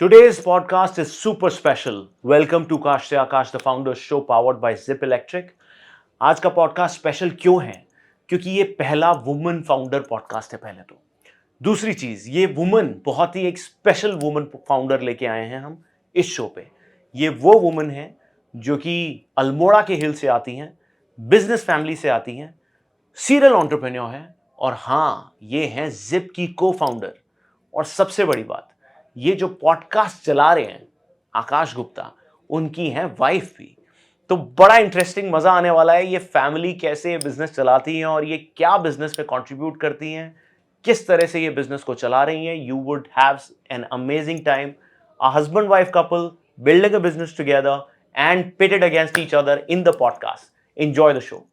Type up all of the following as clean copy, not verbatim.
Today's podcast is super special. Welcome to Kash से Aakash the founder show powered by Zypp electric. आज का podcast special क्यों है? क्योंकि ये पहला वुमन फाउंडर पॉडकास्ट है. पहले तो दूसरी चीज, ये वुमन बहुत ही एक स्पेशल वुमन फाउंडर लेके आए हैं हम इस शो पे. ये वो वुमन है जो कि अल्मोड़ा के हिल से आती हैं, बिजनेस फैमिली से आती हैं, सीरियल एंटरप्रेन्योर है और हाँ, ये हैं जिप की को फाउंडर. और सबसे बड़ी बात, ये जो पॉडकास्ट चला रहे हैं आकाश गुप्ता, उनकी हैं वाइफ भी. तो बड़ा इंटरेस्टिंग, मजा आने वाला है. ये फैमिली कैसे बिजनेस चलाती हैं और ये क्या बिजनेस में कंट्रीब्यूट करती हैं, किस तरह से ये बिजनेस को चला रही हैं. You would have an amazing time. A husband wife couple building a business together and pitted against each other in the podcast. Enjoy the show.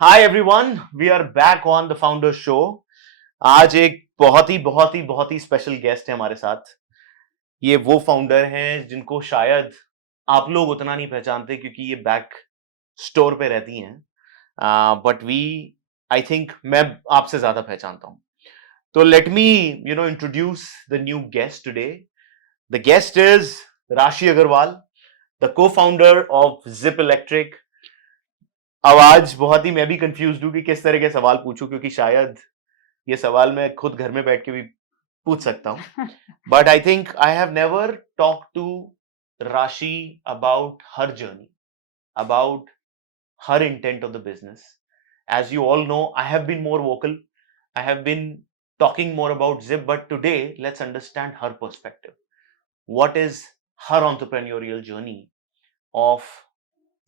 Hi everyone, we are back on the Founders Show. आज एक बहुत ही special guest है हमारे साथ. ये वो founder हैं जिनको शायद आप लोग उतना नहीं पहचानते क्योंकि ये बैक स्टोर पे रहती हैं. बट वी आई थिंक मैं आपसे ज्यादा पहचानता हूं. तो let me introduce the new guest today. The guest is राशि अग्रवाल, द को फाउंडर ऑफ जिप इलेक्ट्रिक. अब आज बहुत ही मैं भी कंफ्यूज हूं कि किस तरह के सवाल पूछूं, क्योंकि शायद ये सवाल मैं खुद घर में बैठ के भी पूछ सकता हूं. But I think I have never talk to Rashi about her journey, about her intent of the business. As you all know, I have been more vocal. I have been talking more about Zip, but today let's understand her perspective. What is her entrepreneurial journey of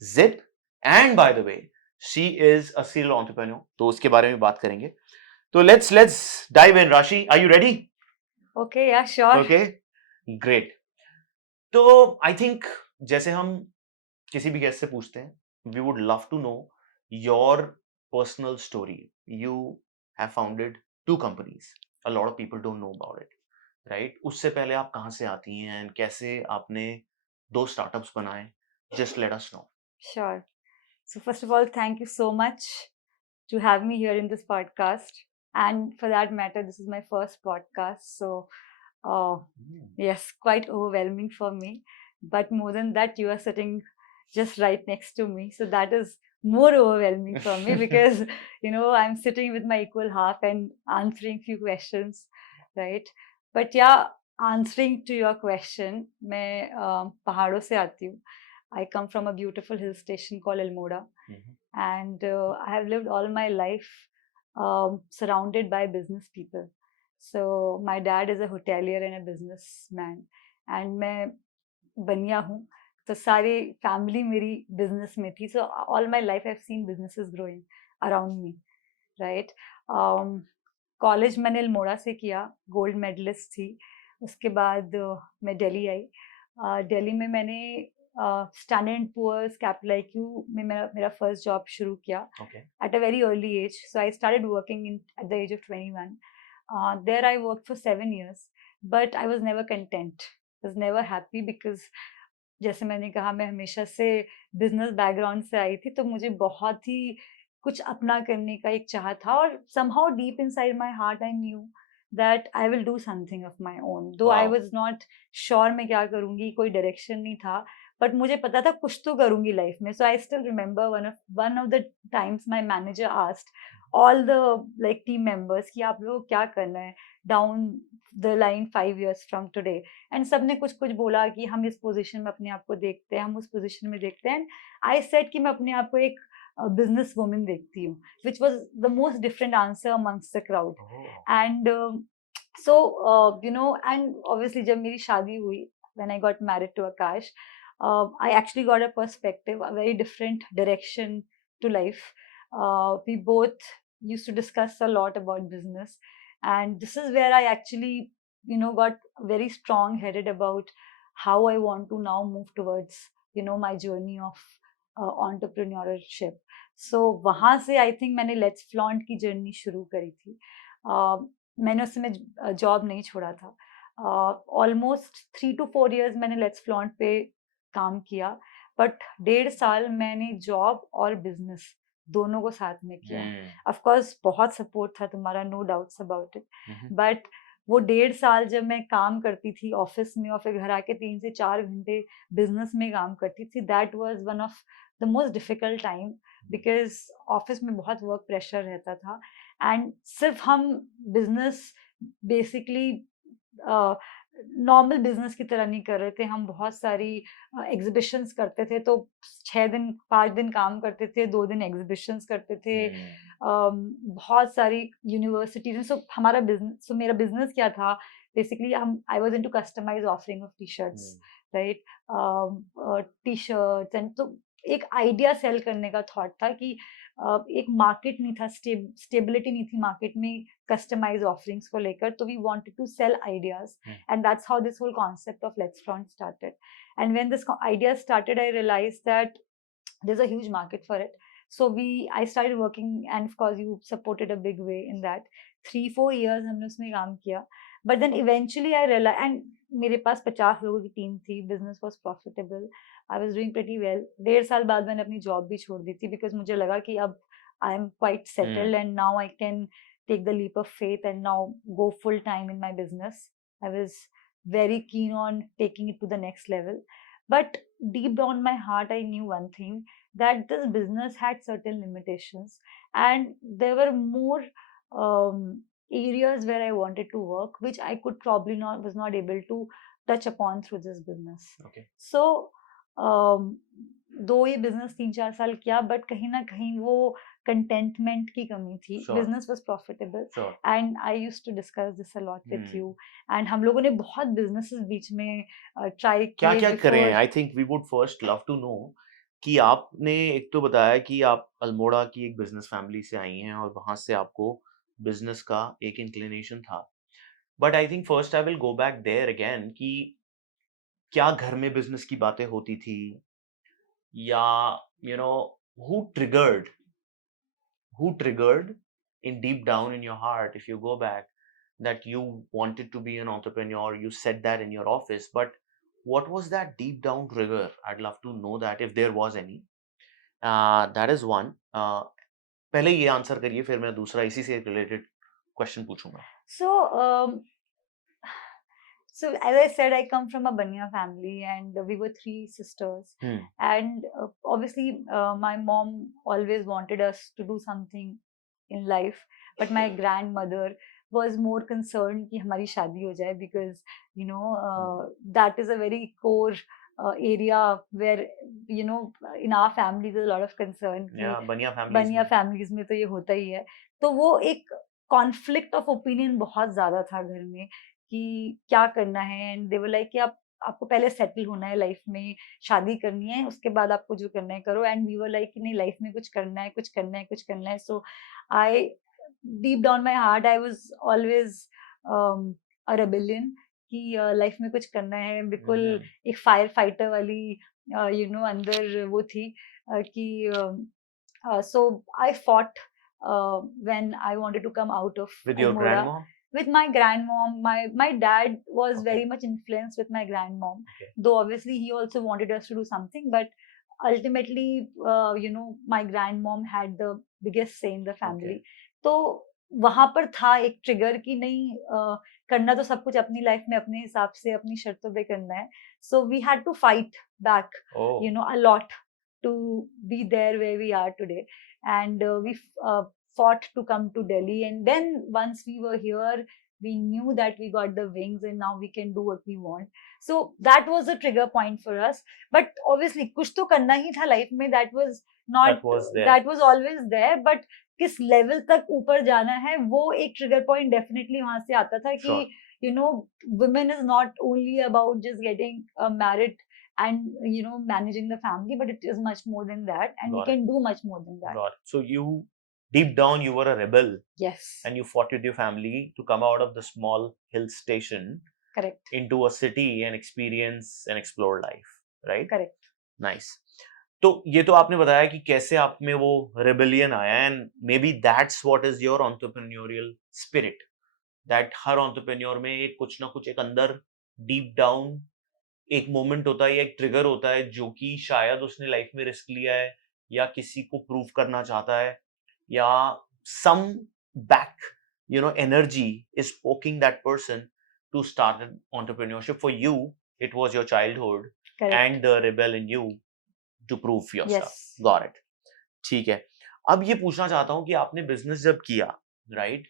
Zip? And by the way, she is a serial entrepreneur. तो उसके बारे में बात करेंगे. तो let's dive in. Rashi, are you ready? Okay, yeah, sure. Okay, great. तो I think जैसे हम किसी भी गेस्ट से पूछते हैं, we would love to know your personal story. You have founded 2 companies. A lot of people don't know about it, right? उससे पहले आप कहाँ से आती हैं and कैसे आपने 2 स्टार्टअप्स बनाए? Just let us know. Sure. So first of all, thank you so much to have me here in this podcast. And for that matter, this is my first podcast. So yes, quite overwhelming for me. But more than that, you are sitting just right next to me. So that is more overwhelming for me because, I'm sitting with my equal half and answering few questions, right? But yeah, answering to your question, मैं पहाड़ों से आती हूँ. I come from a beautiful hill station called Almora, and I have lived all my life surrounded by business people. So my dad is a hotelier and a businessman, and मैं बनिया हूँ, तो सारी फैमिली मेरी business में थी. So all my life I've seen businesses growing around me, right? College मैंने अल्मोड़ा से किया, गोल्ड मेडलिस्ट थी. उसके बाद मैं दिल्ली आई. दिल्ली में मैंने standard and poor's, capital IQ में मेरा फर्स्ट जॉब शुरू किया at a very early age. So I started working at the age of 21. There I work for 7 years, but I was never content, was never happy, because जैसे मैंने कहा मैं हमेशा से बिजनेस बैकग्राउंड से आई थी, तो मुझे बहुत ही कुछ अपना करने का एक चाह था. और somehow deep inside my heart I knew that I will do something of my own, though I was not sure मैं क्या करूँगी, कोई डायरेक्शन नहीं था, बट मुझे पता था कुछ तो करूँगी लाइफ में. So I still remember one of the times my manager asked all the like team members कि आप लोग क्या करना है down the line 5 years from today. And सबने कुछ कुछ बोला कि हम इस पोजीशन में अपने आप को देखते हैं, हम उस पोजीशन में देखते हैं. एंड आई सेड कि मैं अपने आप को एक business woman देखती हूँ, which was the most different answer amongst the crowd. And and obviously जब मेरी शादी हुई, when I got married to Akash, I actually got a perspective, a very different direction to life. We both used to discuss a lot about business, and this is where I actually got very strong headed about how I want to now move towards my journey of entrepreneurship. So वहाँ से I think मैंने let's flaunt की journey शुरू करी थी. मैंने उस समय जॉब नहीं छोड़ा था. ऑलमोस्ट 3 to 4 years मैंने लेट्स फ्लॉन्ट पे काम किया, बट 1.5 साल मैंने जॉब और बिजनेस दोनों को साथ में किया. Hmm. ऑफ कोर्स बहुत सपोर्ट था तुम्हारा, no doubts about it, Mhm. But वो 1.5 साल जब मैं काम करती थी ऑफिस में और फिर घर आके 3 से 4 घंटे बिजनेस में काम करती थी, that was one of the most difficult time, because office में बहुत वर्क प्रेशर रहता था एंड सिर्फ हम बिजनेस बेसिकली नॉर्मल बिजनेस की तरह नहीं कर रहे थे, हम बहुत सारी एग्जीबिशंस करते थे, तो 6 दिन 5 दिन काम करते थे, 2 दिन एग्जीबिशंस करते थे. बहुत सारी यूनिवर्सिटीज में. सो हमारा बिजनेस, सो मेरा बिजनेस क्या था बेसिकली, हम I was into customise offering of T shirts, right, T shirts and. तो एक आइडिया सेल करने का थॉट था कि एक मार्केट नहीं था, स्टेबिलिटी नहीं थी मार्केट में कस्टमाइज ऑफरिंग्स को लेकर, तो we wanted to sell ideas and that's how this whole concept of lets front started. And when this idea started I realised that there's a huge market for it. So I started working, and of course you supported a big way in that. 3-4 years हमने उसमें काम किया, but then eventually I realized, and मेरे पास 50 लोगों की team थी, business was profitable, I was doing pretty well. 1.5 साल बाद मैंने अपनी जॉब भी छोड़ दी थी, because मुझे लगा कि अब I am quite settled and now I can take the leap of faith and now go full time in my business. I was very keen on taking it to the next level. But deep down my heart, I knew one thing, that this business had certain limitations and there were more areas where I wanted to work, which I could probably was not able to touch upon through this business. Okay. So दो ये business 3-4 साल किया, but कहीं ना कहीं वो containment की कमी थी. Business was profitable and I used to discuss this a lot with you, and हम लोगों ने बहुत बिजनेसेस बीच में ट्राई किए. क्या क्या करें? I think we would first love to know कि आपने एक तो बताया कि आप अल्मोड़ा की एक बिजनेस फैमिली से आई हैं और वहां से आपको बिजनेस का एक इंक्लिनेशन था, but I think first I will go back there again कि क्या घर में बिजनेस की बातें होती थी, या you know who triggered in deep down in your heart, if you go back, that you wanted to be an entrepreneur. You said that in your office, but what was that deep down trigger? I'd love to know that, if there was any. That is one. पहले ये answer करिए, फिर मैं दूसरा इसी से related question पूछूंगा. So as I said, I come from a Banya family and we were 3 sisters. And obviously my mom always wanted us to do something in life, but my grandmother was more concerned कि हमारी शादी हो जाए, because that is a very core area where in our family there's a lot of concern. Banya families में तो ये होता ही है. तो वो एक conflict of opinion बहुत ज़्यादा था घर में कि क्या करना है, एंड दे वर लाइक कि आपको पहले सेटल होना है लाइफ में, शादी करनी है, उसके बाद आपको जो करना है करो. एंड वी वर लाइक कि नहीं, लाइफ में कुछ करना है, कुछ करना है, कुछ करना है. So I deep down my heart I was always a rebellion कि लाइफ में कुछ करना है. बिल्कुल एक फायर फाइटर वाली अंदर वो थी कि सो आई fought when I wanted to come out of with your Almora. grandma? With my grandmom. My dad was Okay. very much influenced with my grandmom. Okay. Though obviously he also wanted us to do something, but ultimately my grandmom had the biggest say in the family. तो वहां पर था एक trigger कि नहीं, करना तो सब कुछ अपनी लाइफ में अपने हिसाब से अपनी शर्तों पे करना है. So we had to fight back a lot to be there where we are today. And we fought to come to Delhi, and then once we were here we knew that we got the wings and now we can do what we want. So that was a trigger point for us. But obviously kuch to karna hi tha life mein, that was not, that was always there, but किस level तक ऊपर जाना है वो एक trigger point definitely वहां से आता था कि women is not only about just getting married and managing the family, but it is much more than that, and we can do much more than that. So you, deep down, you were a rebel. Yes. And you fought with your family to come out of the small hill station. Correct. Into a city and experience and explore life, right? Correct. Nice. तो ये तो आपने बताया कि कैसे आप में वो rebellion आया, and maybe that's what is your entrepreneurial spirit. That her entrepreneur में एक कुछ ना कुछ एक अंदर deep down एक मोमेंट होता है या एक ट्रिगर होता है जो कि शायद उसने लाइफ में रिस्क लिया है या किसी को प्रूव करना चाहता है या some back energy is poking that person to start an entrepreneurship. For you it was your childhood Correct. and the rebel in you to prove yourself. Yes. Got it. ठीक है. अब ये पूछना चाहता हूँ कि आपने बिजनेस जब किया, राइट,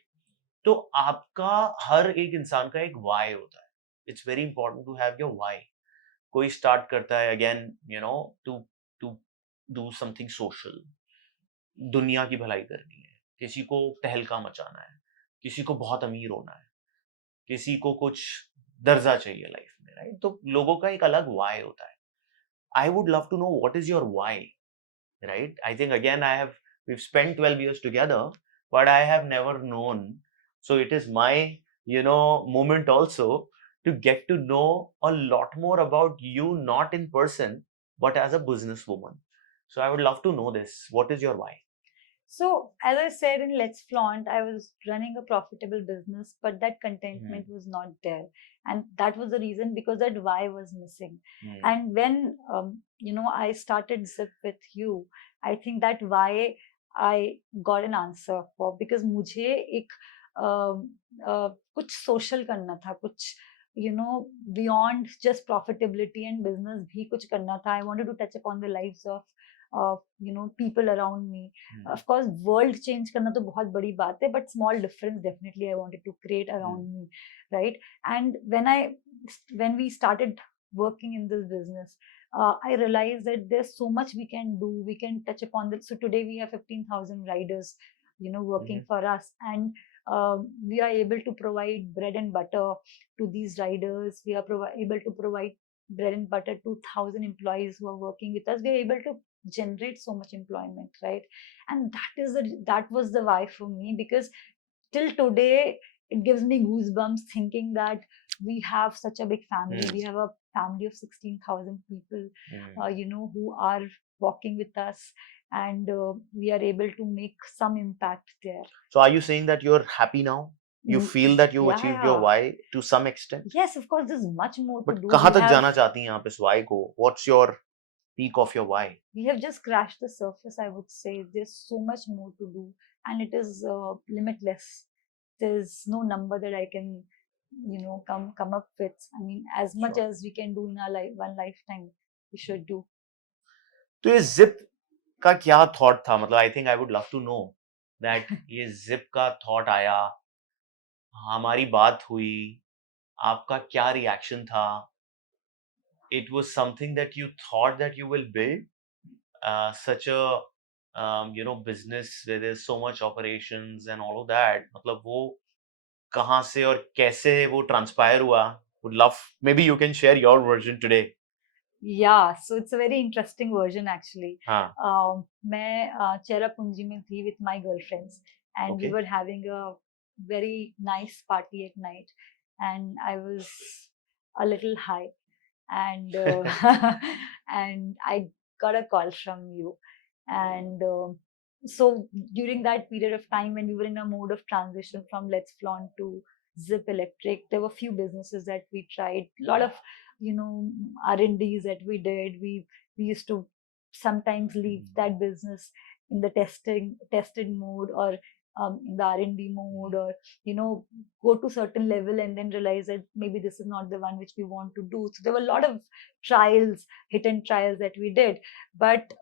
तो आपका हर एक इंसान का एक वाई होता है. It's very important to have your why. कोई स्टार्ट करता है again to to do something social, दुनिया की भलाई करनी है, किसी को तहलका मचाना है, किसी को बहुत अमीर होना है, किसी को कुछ दर्जा चाहिए लाइफ में, राइट. तो लोगों का एक अलग वाई होता है. I would love to know what is your why, right? I think again we've spent 12 years together, but I have never known. So it is my, moment also to get to know a lot more about you, not in person, but as a businesswoman. So I would love to know this. What is your why? So, as I said in Let's Flaunt, I was running a profitable business, but that contentment was not there. And that was the reason, because that why was missing. And when, I started Zip with you, I think that why I got an answer for, because मुझे एक कुछ social करना था, कुछ beyond just profitability and business भी कुछ करना था. I wanted to touch upon the lives of people around me. Of course, world change करना तो बहुत बड़ी बात है, but small difference definitely I wanted to create around me, right? And when we started working in this business, I realized that there's so much we can do. We can touch upon this. So today we have 15,000 riders, working for us, and we are able to provide bread and butter to these riders. We are able to provide bread and butter to 1,000 employees who are working with us. We are able to generate so much employment, right? And that was the why for me, because till today it gives me goosebumps thinking that we have such a big family. We have a family of 16,000 people, who are walking with us, and we are able to make some impact there. So are you saying that you're happy now? You feel that you achieved your why to some extent? Yes, of course, there's much more to But do. कहाँ तक जाना चाहती हैं आप इस why को? What's your peak of your why? We have just scratched the surface, I would say. There's so much more to do, and it is limitless. There's no number that I can come up with. I mean, as much as we can do in our one lifetime, we should do. तो ये Zypp का क्या thought था? मतलब I think I would love to know that ये Zypp का thought आया, हमारी बात हुई, आपका क्या रिएक्शन था? It was something that you thought that you will build such a business where there's so much operations and all of that. मतलब वो कहाँ से और कैसे वो transpire हुआ? Would love, maybe you can share your version today. Yeah, so it's a very interesting version actually. हाँ. मैं चेरापूंजी में थी with my girlfriends, and we were having a very nice party at night, and I was a little high, and and I got a call from you, and so during that period of time when we were in a mode of transition from Let's Flaunt to Zip Electric, there were few businesses that we tried, a lot of R&Ds that we did. We used to sometimes leave that business in the tested mode, or in the R&D mode, or go to certain level and then realize that maybe this is not the one which we want to do. So there were a lot of trials, hidden trials that we did. But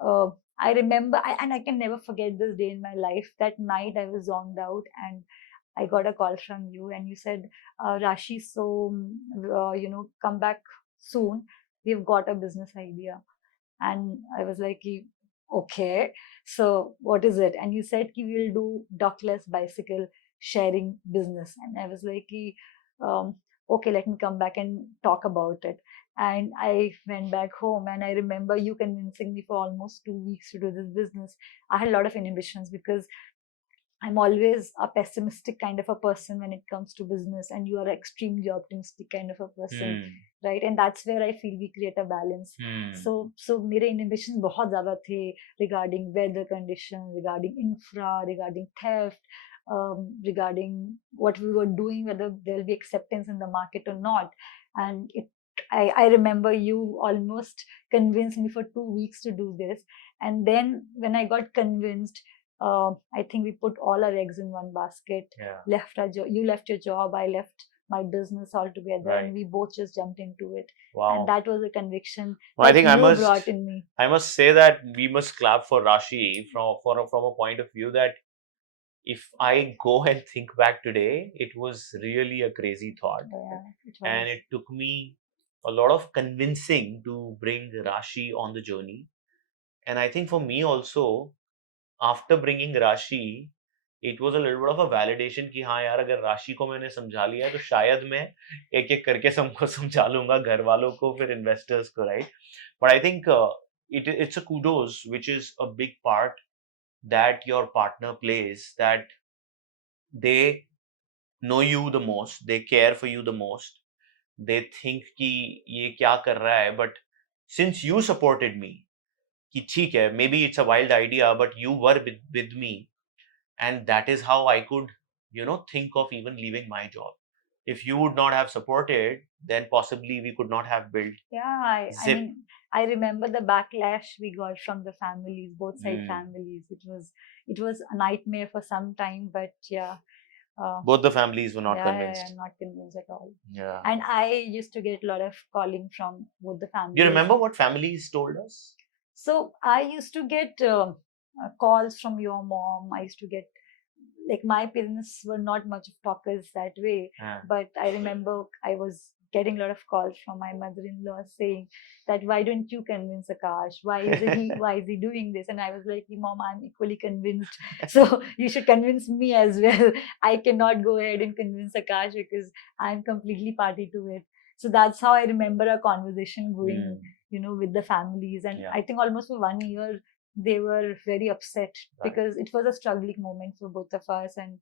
I remember, and I can never forget this day in my life. That night I was zoned out, and I got a call from you, and you said, Rashi, so come back soon. We've got a business idea. And I was like, okay, so what is it? And you said we will do dockless bicycle sharing business. And I was like, okay, let me come back and talk about it. And I went back home, and I remember you convincing me for almost 2 weeks to do this business. I had a lot of inhibitions because I'm always a pessimistic kind of a person when it comes to business, and you are an extremely optimistic kind of a person, right? And that's where I feel we create a balance. So मेरे inhibitions बहुत ज़्यादा थे regarding weather conditions, regarding infra, regarding theft, regarding what we were doing, whether there'll be acceptance in the market or not. And it I remember you almost convinced me for 2 weeks to do this. And then when I got convinced, I think we put all our eggs in one basket. Yeah. Left our you left your job, I left my business altogether, Right. and we both just jumped into it. Wow. And that was a conviction Well, I that think you brought in me. I must say that we must clap for Rashi from a point of view that if I go and think back today, it was really a crazy thought. Yeah, it And was. it took me a lot of convincing to bring Rashi on the journey. And I think for me also, after bringing Rashi, it was a little bit of a validation कि हाँ यार अगर राशि को मैंने समझा लिया है तो शायद मैं एक एक करके सबको समझा लूंगा, घर वालों को, फिर investors को, right? But I think it's a kudos, which is a big part that your partner plays, that they know you the most, they care for you the most, they think कि ये क्या कर रहा है, but since you supported me कि ठीक है, maybe it's a wild idea, but you were with me, and that is how I could, think of even leaving my job. If you would not have supported, then possibly we could not have built Yeah, I Zip. mean, I remember the backlash we got from the families, both side Mm. families. It was a nightmare for some time, but yeah. Both the families were not yeah, convinced. Yeah, not convinced at all. Yeah. And I used to get a lot of calling from both the families. You remember what families told us? So I used to get calls from your mom. I used to get, like, my parents were not much of talkers that way, Yeah. but I remember I was getting a lot of calls from my mother-in-law saying that why don't you convince Akash? Why is he doing this? And I was like, Mom, I'm equally convinced. So you should convince me as well. I cannot go ahead and convince Akash because I'm completely party to it. So that's how I remember a conversation going, with the families. And Yeah. I think almost for 1 year, they were very upset Right. because it was a struggling moment for both of us. And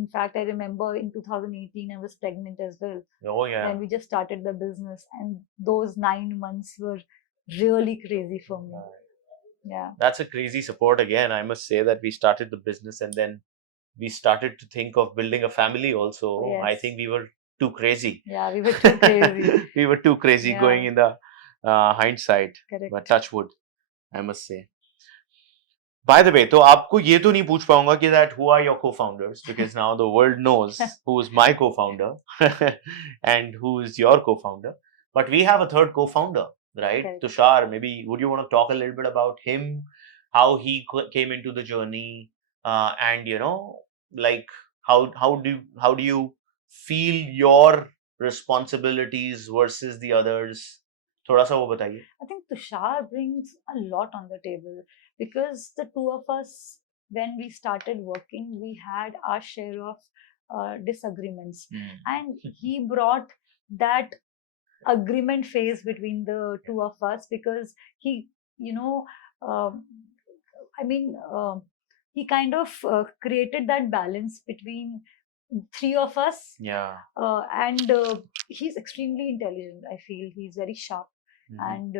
in fact, I remember in 2018, I was pregnant as well. Oh, yeah. And we just started the business. And those 9 months were really crazy for me. Yeah. That's a crazy support again. I must say that we started the business and then we started to think of building a family also. Yes. I think we were too crazy. Yeah, we were too crazy. We were too crazy Yeah. going in the hindsight. Correct. But touch wood, I must say. By the way, तो आपको ये तो नहीं पूछ पाऊंगा कि that who are your co-founders, because now the world knows who is my co-founder and who is your co-founder. But we have a third co-founder, right? Correct. Tushar, maybe would you want to talk a little bit about him, how he came into the journey, and like how do you feel your responsibilities versus the others? थोड़ा सा वो बताइए. I think Tushar brings a lot on the table because the two of us, when we started working, we had our share of disagreements. And he brought that agreement phase between the two of us because he, he kind of created that balance between three of us. Yeah. And he's extremely intelligent. I feel he's very sharp. And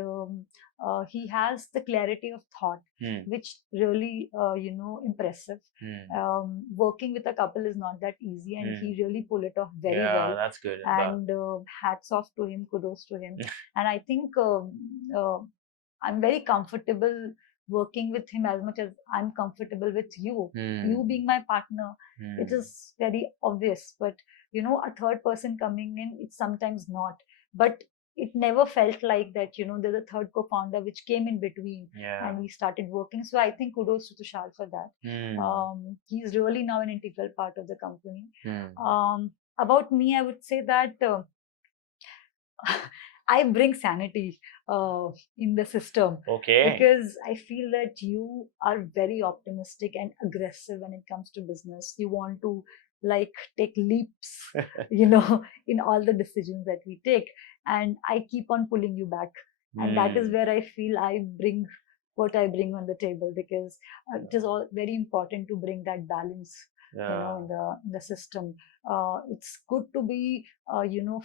he has the clarity of thought, which really, impressive. Working with a couple is not that easy, and he really pulled it off very well. Yeah, that's good. And hats off to him, kudos to him. And I think I'm very comfortable working with him as much as I'm comfortable with you. You being my partner, it is very obvious. But a third person coming in, it's sometimes not. But it never felt like that, there's a third co-founder which came in between, and we started working. So I think kudos to Tushar for that. He's really now an integral part of the company. About me, I would say that I bring sanity in the system. Okay. Because I feel that you are very optimistic and aggressive when it comes to business. You want to take leaps, in all the decisions that we take. And I keep on pulling you back. And that is where I feel I bring what I bring on the table, because it is all very important to bring that balance. In the system. It's good to be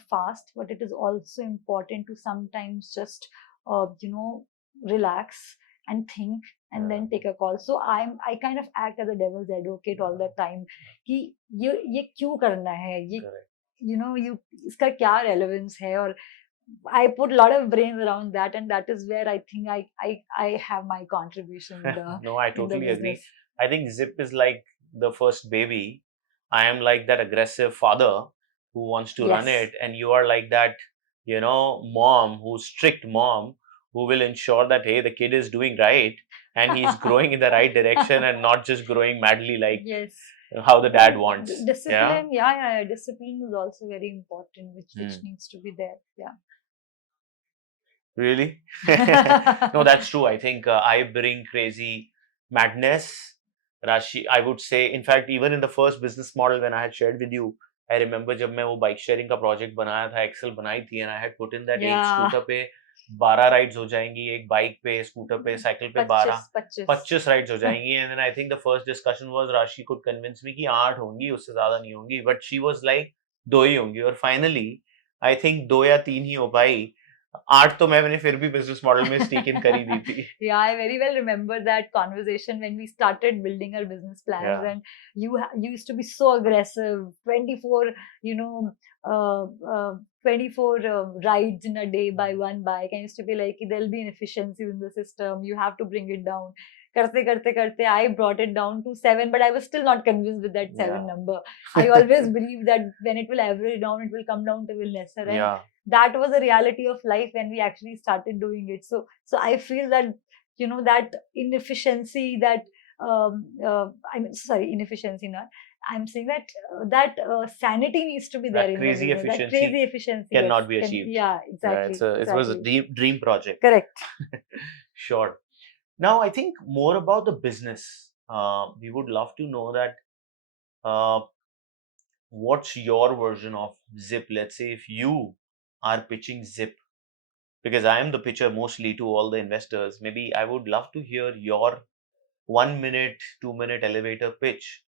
fast, but it is also important to sometimes just relax and think and then take a call. So I kind of act as a devil's advocate all the time कि ये क्यों करना है, ये इसका क्या relevance है, और I put a lot of brains around that, and that is where I think I have my contribution in the No, I in the totally agree. business. I think Zip is like the first baby. I am like that aggressive father who wants to run Yes. it, and you are like that, mom who's strict mom who will ensure that hey, the kid is doing right and he's growing in the right direction and not just growing madly like Yes. how the dad No, wants. Yeah. discipline, yeah, discipline is also very important, which Hmm. needs to be there. Really? No, Yeah. that's true. I think I bring crazy madness. Rashi, I would say, in fact, even in the first business model when I had shared with you, I remember जब मैं वो bike sharing का project बनाया था, Excel बनाई थी, and I had put in that एक Yeah. Scooter पे 12 राइड्स हो जाएंगी, एक बाइक पे, स्कूटर पे, साइकिल पे 12, 25. 25 राइड्स हो जाएंगी, and then I think the first discussion was Rashi could convince me कि 8 होंगी, उससे ज्यादा नहीं होंगी, but she was like 2 ही होंगी, और finally I think 2 या 3 ही हो पाई. 8 तो मैंने फिर भी बिजनेस मॉडल में स्नीक इन कर ही दी थी. Yeah, I very well remember that conversation when we started building our business plans, Yeah. and you used to be so aggressive, 24, you know, uh, uh, 24 rides in a day by one bike, and used to be like there'll be inefficiencies in the system. You have to bring it down. Karte, I brought it down to 7, but I was still not convinced with that 7 Yeah. number. I always believe that when it will average down, it will come down to will lesser, and Yeah. that was the reality of life when we actually started doing it. So I feel that that inefficiency, that I mean, sorry, inefficiency, not, I'm saying that sanity needs to be there That in the crazy business. That efficiency crazy efficiency, yes, cannot be can, achieved. yeah, Yeah, exactly, it was a exactly, dream project. correct. Sure. Now, I think more about the business. We would love to know that what's your version of Zip? Let's say if you are pitching Zip, because I am the pitcher mostly to all the investors, maybe I would love to hear your 1 minute, 2 minute elevator pitch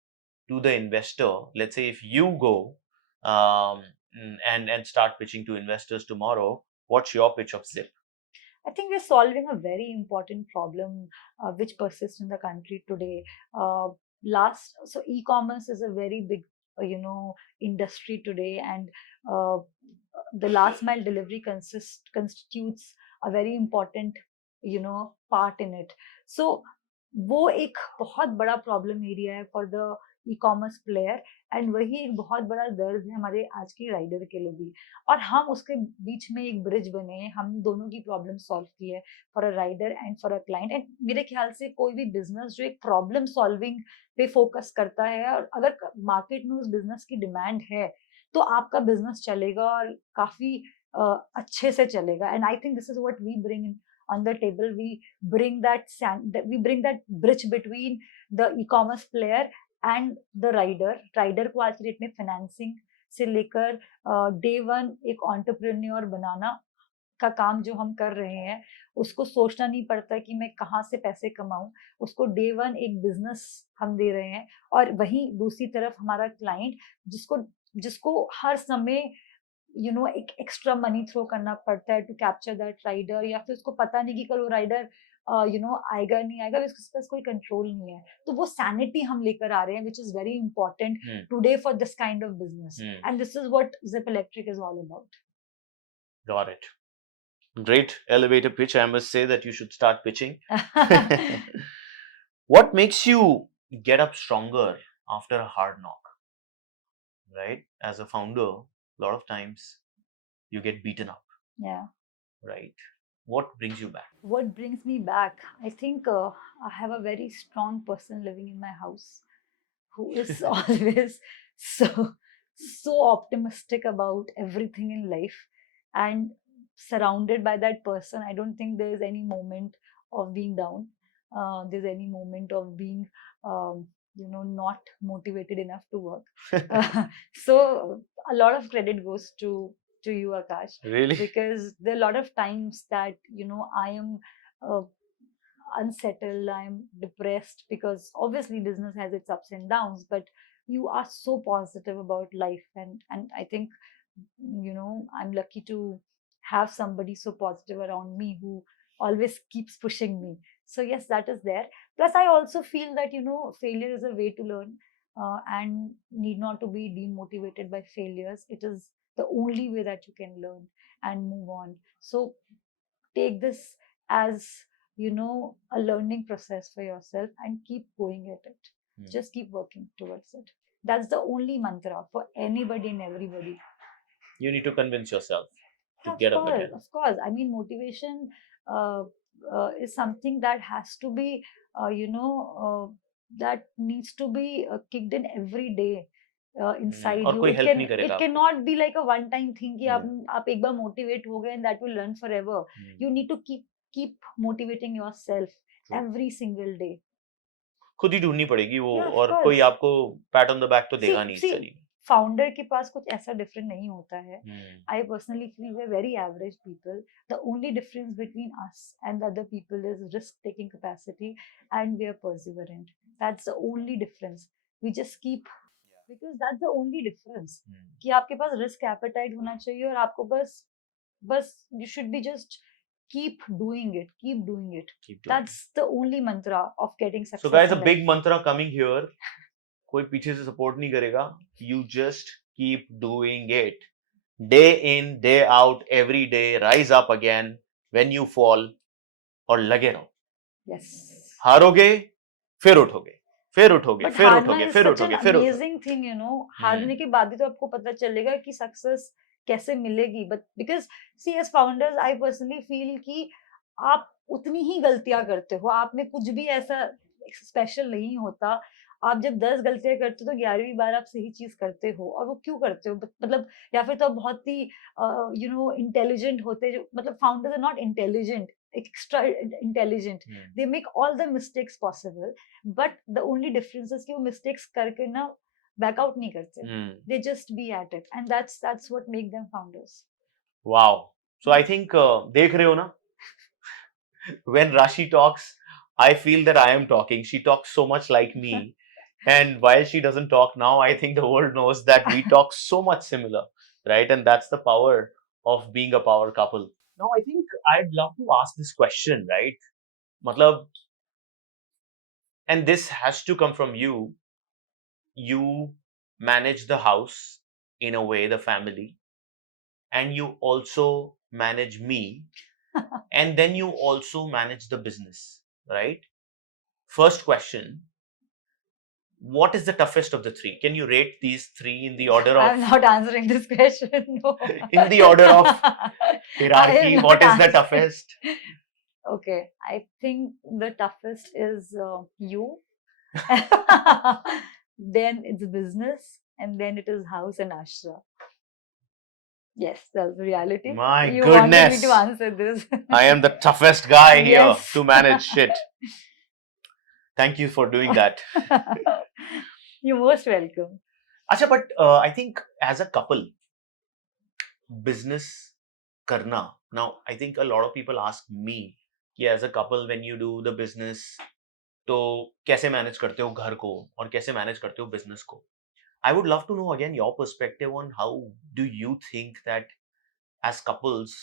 to the investor. Let's say if you go and start pitching to investors tomorrow, what's your pitch of Zip? I think we're solving a very important problem which persists in the country today. So e-commerce is a very big, industry today, and uh, the last mile delivery constitutes a very important, part in it. So वो एक बहुत बड़ा problem area है for the e commerce player, and वही एक बहुत बड़ा दर्द है हमारे आज के राइडर के लिए भी, और हम उसके बीच में एक ब्रिज बने हैं, हम दोनों की प्रॉब्लम सॉल्व की है for a rider and for a client. And मेरे ख्याल से कोई भी बिजनेस जो एक प्रॉब्लम सॉल्विंग पे फोकस करता है, और अगर मार्केट में उस बिजनेस की डिमांड है, तो आपका बिजनेस चलेगा और काफी अच्छे से चलेगा। And I think this is what we bring on the table. We bring that bridge between the e-commerce player and the rider को आज की डेट में फाइनेंसिंग से लेकर डे वन एक एंटरप्रेन्योर बनाना का काम जो हम कर रहे हैं, उसको सोचना नहीं पड़ता कि मैं कहाँ से पैसे कमाऊं, उसको डे वन एक बिजनेस हम दे रहे हैं। और वहीं दूसरी तरफ हमारा क्लाइंट जिसको जिसको हर समय एक एक्स्ट्रा मनी थ्रो करना पड़ता है टू कैप्चर दैट राइडर, या फिर उसको पता नहीं कि कल वो राइडर आएगा नहीं आएगा, उसके पास कोई कंट्रोल नहीं है। तो वो सैनिटी हम लेकर आ रहे हैं, which is very important today for this kind of business, and this is what zip electric is all about. Got it. Great elevator pitch. I must say that you should start pitching. What makes you get up stronger after a hard knock? Right? As a founder, a lot of times you get beaten up. Yeah. Right? What brings you back? What brings me back? I think I have a very strong person living in my house who is always so optimistic about everything in life, and surrounded by that person, I don't think there's any moment of being down, there's any moment of being not motivated enough to work. So a lot of credit goes to you, Akash, Really? because there are a lot of times that I am uh, unsettled, I'm depressed, because obviously business has its ups and downs, but you are so positive about life, and I think I'm lucky to have somebody so positive around me who always keeps pushing me. So yes, that is there. Plus I also feel that failure is a way to learn, and need not to be demotivated by failures. It is the only way that you can learn and move on. So take this as, a learning process for yourself and keep going at it. Just keep working towards it. That's the only mantra for anybody and everybody. You need to convince yourself to Of get up course, again. of course. I mean, motivation uh, is something that has to be, that needs to be kicked in every day inside और you. कोई It help नहीं करेगा it आपको. cannot be like a one time thing कि Hmm. आप एक बार motivate हो गए and that will run forever. You need to keep motivating yourself True. every single day. खुद ही ढूंढनी पड़ेगी वो, Yeah, of और कोई course. आपको पैट ऑन द बैक तो देगा नहीं इस See, जर्नी में. फाउंडर के पास कुछ ऐसा डिफरेंट नहीं होता है. I personally feel we are very average people. The only difference between us and the other people is risk taking capacity and we are perseverant. That's the only difference. We just keep, because that's the only difference कि आपके पास risk appetite होना चाहिए और आपको बस बस you should be just keep doing it, keep doing it. Keep doing That's the only mantra of getting it. success. So guys, a in big life. mantra coming here. कोई पीछे से support नहीं करेगा. You just keep doing it. Day in, day out, every day, rise up again when you fall, और लगे रहो. Yes. हारोगे, फिर उठोगे, फिर उठोगे, But फिर हारना उठोगे, is फिर such an उठोगे, फिर उठोगे. amazing thing, हारने के बाद ही तो आपको पता चलेगा कि सक्सेस कैसे मिलेगी. But because see as founders I personally feel कि आप उतनी ही गलतियां करते हो. आप में कुछ भी ऐसा स्पेशल नहीं होता. आप जब 10 गलतियां करते हो तो 11वीं बार आप सही चीज करते हो. और वो क्यों करते हो? मतलब या फिर तो आप बहुत ही इंटेलिजेंट होते. जो मतलब founders are not intelligent, extra intelligent. They make all the mistakes possible, but the only difference is कि वो mistakes करके ना back out नहीं करते. They just be at it, and that's what make them founders. Wow. So I think देख रहे हो ना, when Rashi talks, I feel that I am talking. She talks so much like me. And while she doesn't talk now, I think the world knows that we talk so much similar, right? And that's the power of being a power couple. Now, I think I'd love to ask this question, right? Matlab, and this has to come from you. You manage the house in a way, the family, and you also manage me, and then you also manage the business, right? First question, what is the toughest of the three? Can you rate these three in the order of... I'm not answering this question. No. In the order of hierarchy, what is the answering. toughest? Okay, I think the toughest is you. Then it's business, and then it is house and ashra. Yes, that's the reality. My You wanted me goodness. to answer this. I am the toughest guy here Yes. to manage shit. Thank you for doing that. You're most welcome. Acha, but I think as a couple, business karna. Now, I think a lot of people ask me, कि as a couple, when you do the business, तो कैसे manage करते हो घर को और कैसे manage करते हो बिजनेस को? I would love to know again your perspective on how do you think that as couples,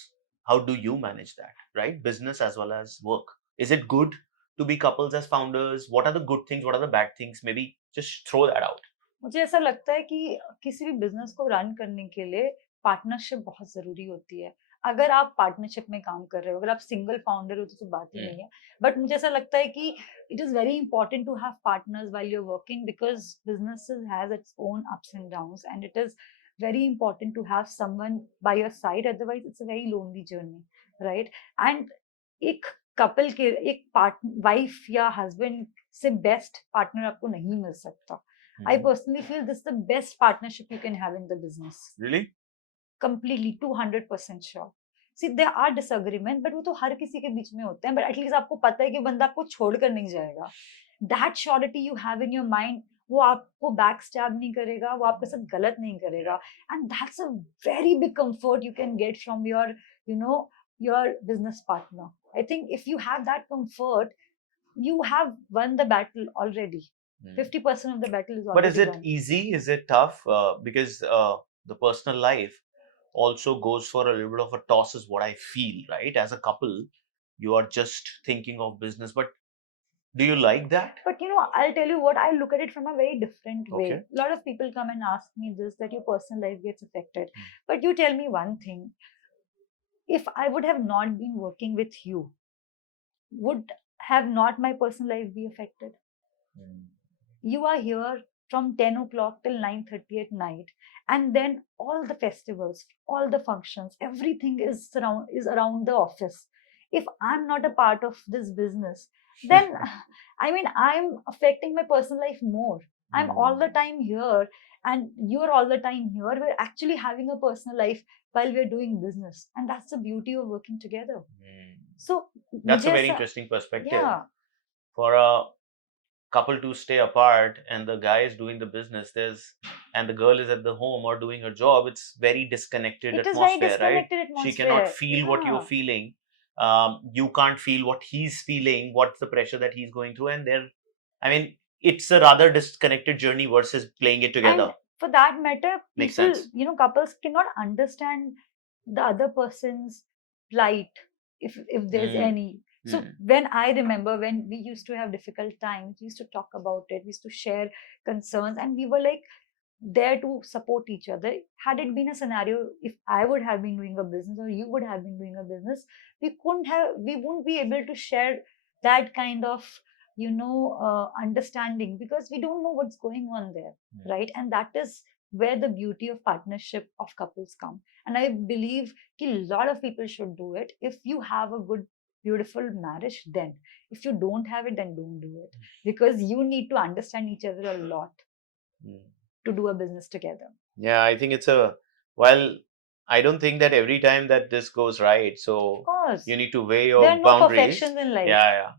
how do you manage that, right? Business as well as work. Is it good to be couples as founders? What are the good things? What are the bad things? Maybe just throw that out. मुझे ऐसा लगता है कि किसी भी business को run करने के लिए पार्टनरशिप बहुत जरूरी होती है. अगर आप पार्टनरशिप में काम कर रहे हो, अगर आप सिंगल फाउंडर हो तो बात ही नहीं है. बट मुझे ऐसा लगता है कि it is very important to have partners while you are working, because businesses has its own ups and downs, and it is very important to have someone by your side, otherwise it's a very lonely journey, right? And एक couple के एक wife या husband से best partner आपको नहीं मिल सकता. I personally feel this is the best partnership you can have in the business. Really? Completely, 200% sure. See, there are disagreements, but वो तो हर किसी के बीच में होते हैं. But at least आपको पता है कि बंदा आपको छोड़कर नहीं जाएगा. That surety you have in your mind, वो आपको backstab नहीं करेगा, वो आपके साथ गलत नहीं करेगा. And that's a very big comfort you can get from your, your business partner. I think if you have that comfort, you have won the battle already. 50% of the battle is already But is it won. easy? Is it tough? Because the personal life also goes for a little bit of a toss, is what I feel, right? As a couple, you are just thinking of business, but Do you like that? But I'll tell you what, I look at it from a very different way. Okay. A lot of people come and ask me this, that your personal life gets affected. Hmm. But you tell me one thing, if I would have not been working with you, would have not my personal life be affected? You are here from 10 o'clock till 9:30 at night, and then all the festivals, all the functions, everything is around the office. If I'm not a part of this business, then I mean, I'm affecting my personal life more. I'm all the time here, and you're all the time here. We're actually having a personal life while we're doing business, and that's the beauty of working together. So That's a मुझे very ऐसा- interesting perspective. yeah, For a couple to stay apart and the guy is doing the business, and the girl is at the home or doing her job, it's very disconnected it is very atmosphere, right? disconnected She cannot atmosphere. feel what you're Yeah. feeling. You can't feel what he's feeling, what's the pressure that he's going through, and I mean, it's a rather disconnected journey versus playing it together. And for that matter, Makes people, sense. couples cannot understand the other person's plight, if there's Mm. any. So when I remember, when we used to have difficult times, we used to talk about it, we used to share concerns, and we were like there to support each other. Had it been a scenario, if I would have been doing a business or you would have been doing a business, we wouldn't be able to share that kind of understanding, because we don't know what's going on there, right? And that is where the beauty of partnership of couples come. And I believe a lot of people should do it. If you have a good, beautiful marriage, then. If you don't have it, then don't do it, because you need to understand each other a lot to do a business together. Yeah, I think well, I don't think that every time that this goes right. So Of course, you need to weigh your there are no boundaries. perfections in life. Yeah.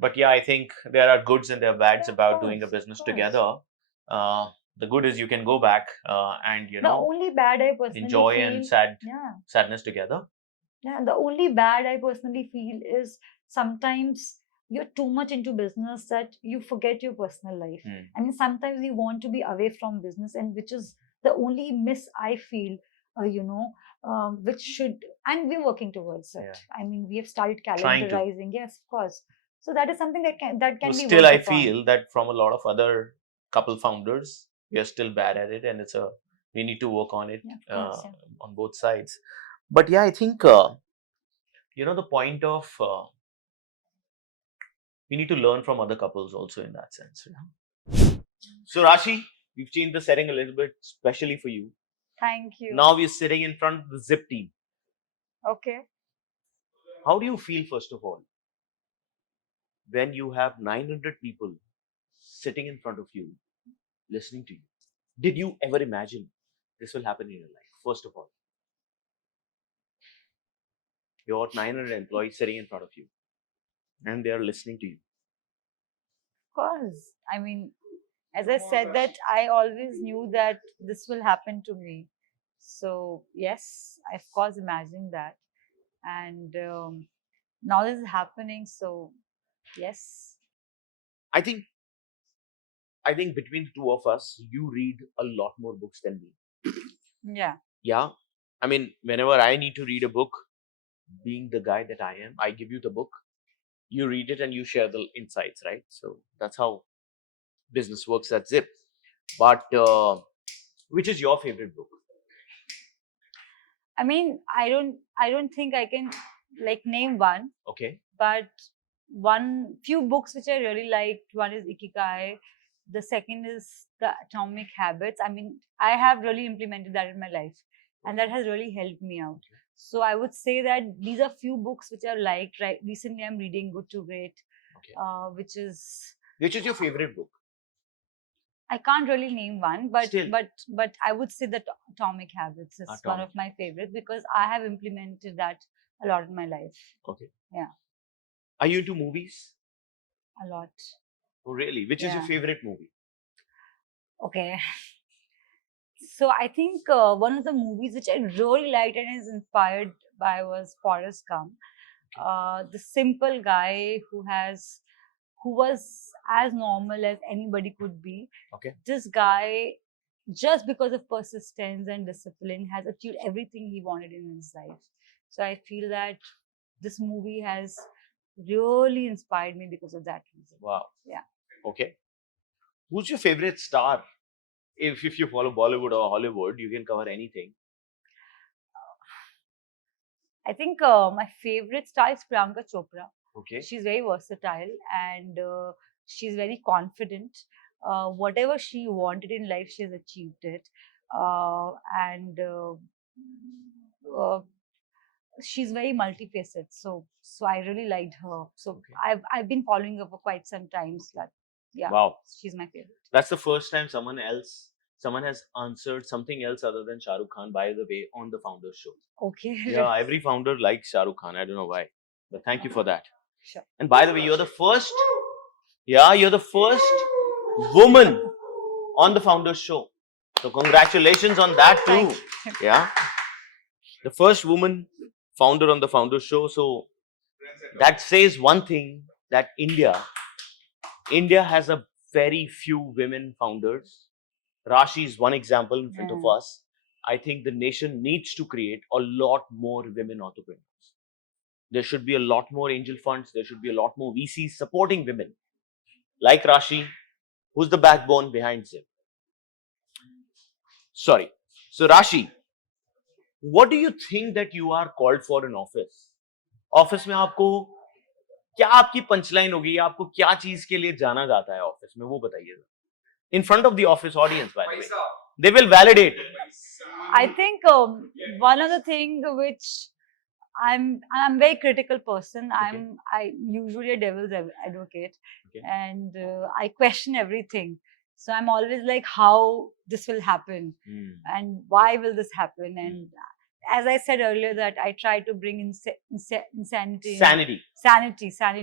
But yeah, I think there are goods and there are bads Yeah, of about doing a course, of business course. together. The good is you can go back and The only bad I personally enjoy feel, and yeah, sadness together. yeah, the only bad I personally feel is sometimes you're too much into business that you forget your personal life. I mean, sometimes you want to be away from business, and which is the only miss I feel, which should, and we're working towards it. Yeah. I mean, we have started Trying to. calendarizing. Yes, of course. So that is something that can be Still, worked I upon. feel that from a lot of other couple founders, we are still bad at it, and we need to work on it. Yeah, of course, yeah. On both sides. But yeah, I think the point of we need to learn from other couples also in that sense. So Rashi, we've changed the setting a little bit, especially for you. Thank you. Now we're sitting in front of the Zip team. Okay. How do you feel, first of all, when you have 900 people sitting in front of you, listening to you? Did you ever imagine this will happen in your life? First of all, you got 900 employees sitting in front of you, and they are listening to you. Of course. I mean, as I said, that I always knew that this will happen to me. So yes, I of course imagined that, and now this is happening. So yes. I think between the two of us, you read a lot more books than me. Yeah. Yeah. I mean, whenever I need to read a book, being the guy that I am, I give you the book, you read it, and you share the insights, right? So that's how business works at Zip. But which is your favorite book? I mean, I don't think I can like name one. Okay. But few books which I really liked. One is Ikigai. The second is The Atomic Habits. I mean, I have really implemented that in my life, and that has really helped me out. So I would say that these are few books which I liked. Right, recently I'm reading Good to Great, which is your favorite book? I can't really name one, but Still. but I would say that Atomic Habits is one of my favorites, because I have implemented that a lot in my life. Okay. Yeah. Are you into movies? A lot. Oh, really? Which is your favorite movie? Okay. So I think one of the movies which I really liked and is inspired by was Forrest Gump. The simple guy who was as normal as anybody could be. Okay. This guy, just because of persistence and discipline, has achieved everything he wanted in his life. So I feel that this movie has really inspired me because of that reason. Wow. Yeah. Okay. Who's your favorite star? If you follow Bollywood or Hollywood, you can cover anything. I think my favorite star is Priyanka Chopra. Okay. She's very versatile and she's very confident. Whatever she wanted in life, she has achieved it. And uh, she's very multifaceted. So I really liked her. So Okay. I've been following her for quite some time. So yeah, Wow. she's my favorite. That's the first time someone has answered something else other than Shah Rukh Khan, by the way, on the Founders Show. Okay. Yeah, every founder likes Shah Rukh Khan. I don't know why. But thank you for that. Sure. And by the way, you're the first woman on the Founders Show. So congratulations on that too. Thank Yeah. The first woman founder on the Founders Show. So that says one thing, that India has a very few women founders. Rashi is one example in front of Yeah. us. I think the nation needs to create a lot more women entrepreneurs. There should be a lot more angel funds. There should be a lot more VCs supporting women, like Rashi, who's the backbone behind Zip. Sorry. So Rashi, what do you think that you are called for in office? Office में आपको क्या आपकी punchline होगी, आपको क्या चीज के लिए जाना जाता है ऑफिस में, वो बताइए. In front of the office audience, by the way, they will validate. I think one of the thing which I'm a very critical person. Okay. I usually a devil's advocate, Okay. and I question everything. So I'm always like, how this will happen, and why will this happen? And as I said earlier, that I try to bring insanity, sanity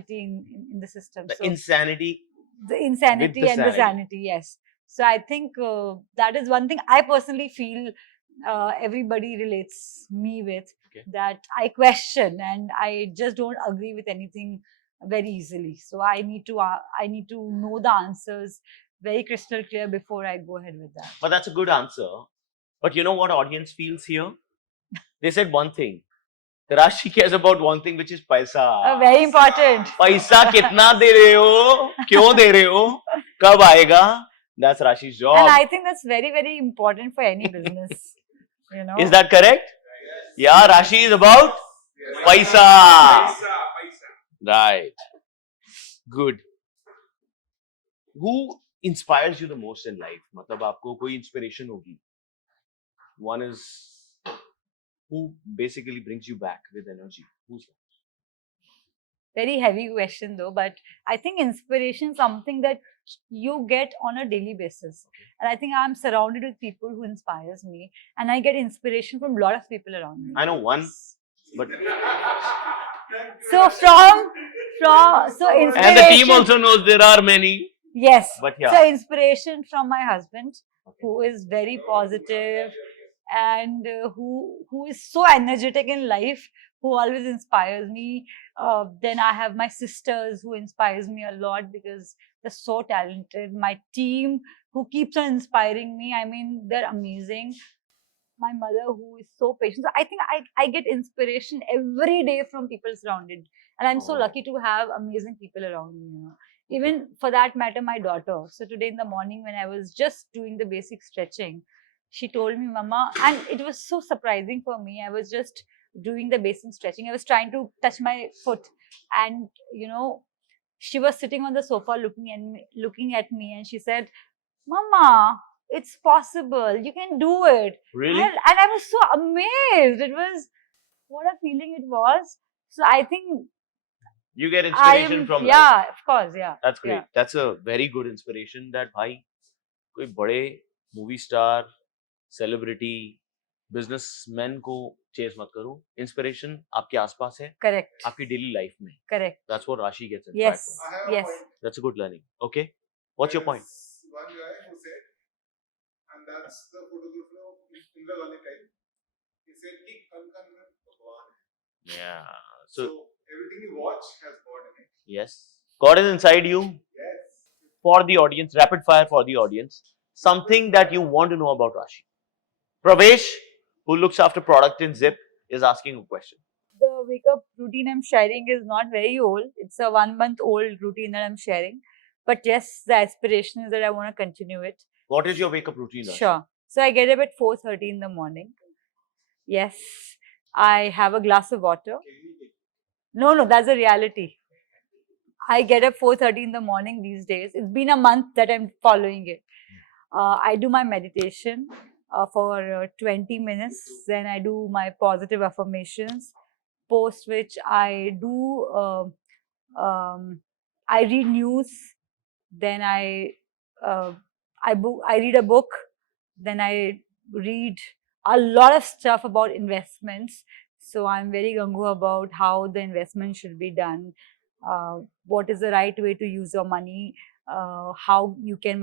in the system. The So insanity. the insanity With the and the sanity. sanity, yes. So I think that is one thing I personally feel everybody relates me with, Okay. that I question and I just don't agree with anything very easily. So I need to know the answers very crystal clear before I go ahead with that. But that's a good answer. But you know what audience feels here? They said one thing. Rashi cares about one thing, which is paisa. Very important. पैसा कितना दे रहे हो, क्यों दे रहे हो, कब आएगा? That's Rashi's job. And I think that's very, very important for any business. You know. Is that correct? Yeah, Rashi is about paisa. Right. Good. Who inspires you the most in life? मतलब आपको कोई inspiration होगी. One is who basically brings you back with energy. Who's that? Very heavy question though, but I think inspiration is something that you get on a daily basis. And I think I'm surrounded with people who inspires me, and I get inspiration from a lot of people around me. I know one, but So inspiration. and the team also knows there are many. Yes. But yeah. So inspiration from my husband, who is very positive and who is so energetic in life, who always inspires me. Then I have my sisters who inspires me a lot because they're so talented. My team who keeps on inspiring me. I mean, they're amazing. My mother who is so patient. So I think I get inspiration every day from people surrounded. And I'm so Oh. lucky to have amazing people around me, you know. Even for that matter, my daughter. So today in the morning when I was just doing the basic stretching, she told me, Mama, and it was so surprising for me. I was just doing the basic stretching. I was trying to touch my foot, and you know, she was sitting on the sofa looking at me, and she said, Mama, it's possible. You can do it. Really? And I was so amazed. It was what a feeling it was. So I think You get inspiration from life. yeah, of course, yeah. That's great. Yeah. That's a very good inspiration. That भाई कोई बड़े movie star, celebrity, businessman को chase मत करो. Inspiration आपके आसपास है, Correct. आपकी daily life में. Correct. That's what Rashi gets inspired Yes. from. I have a Yes. point. That's a good learning. Okay. What's your point? There's one guy who said, and that's the photographer of Indra Gandhi time. He said, "Ki kan kan mein Bhagwan hai." Yeah. So So everything you watch has God in it. yes, God is inside you. Yes. For the audience, rapid fire for the audience. Something that you want to know about Rashi. Pravesh, who looks after product in Zip, is asking a question. The wake up routine I'm sharing is not very old. It's a 1-month-old routine that I'm sharing. But yes, the aspiration is that I want to continue it. What is your wake-up routine, Rashi? Sure. So I get up at 4:30 in the morning. Yes. I have a glass of water. No, that's a reality. I get up 4:30 in the morning these days. It's been a month that I'm following it. I do my meditation for 20 minutes. Then I do my positive affirmations, post which I do, I read news. Then uh, I read a book. Then I read a lot of stuff about investments. So I'm very gung-ho about how the investment should be done, what is the right way to use your money, how you can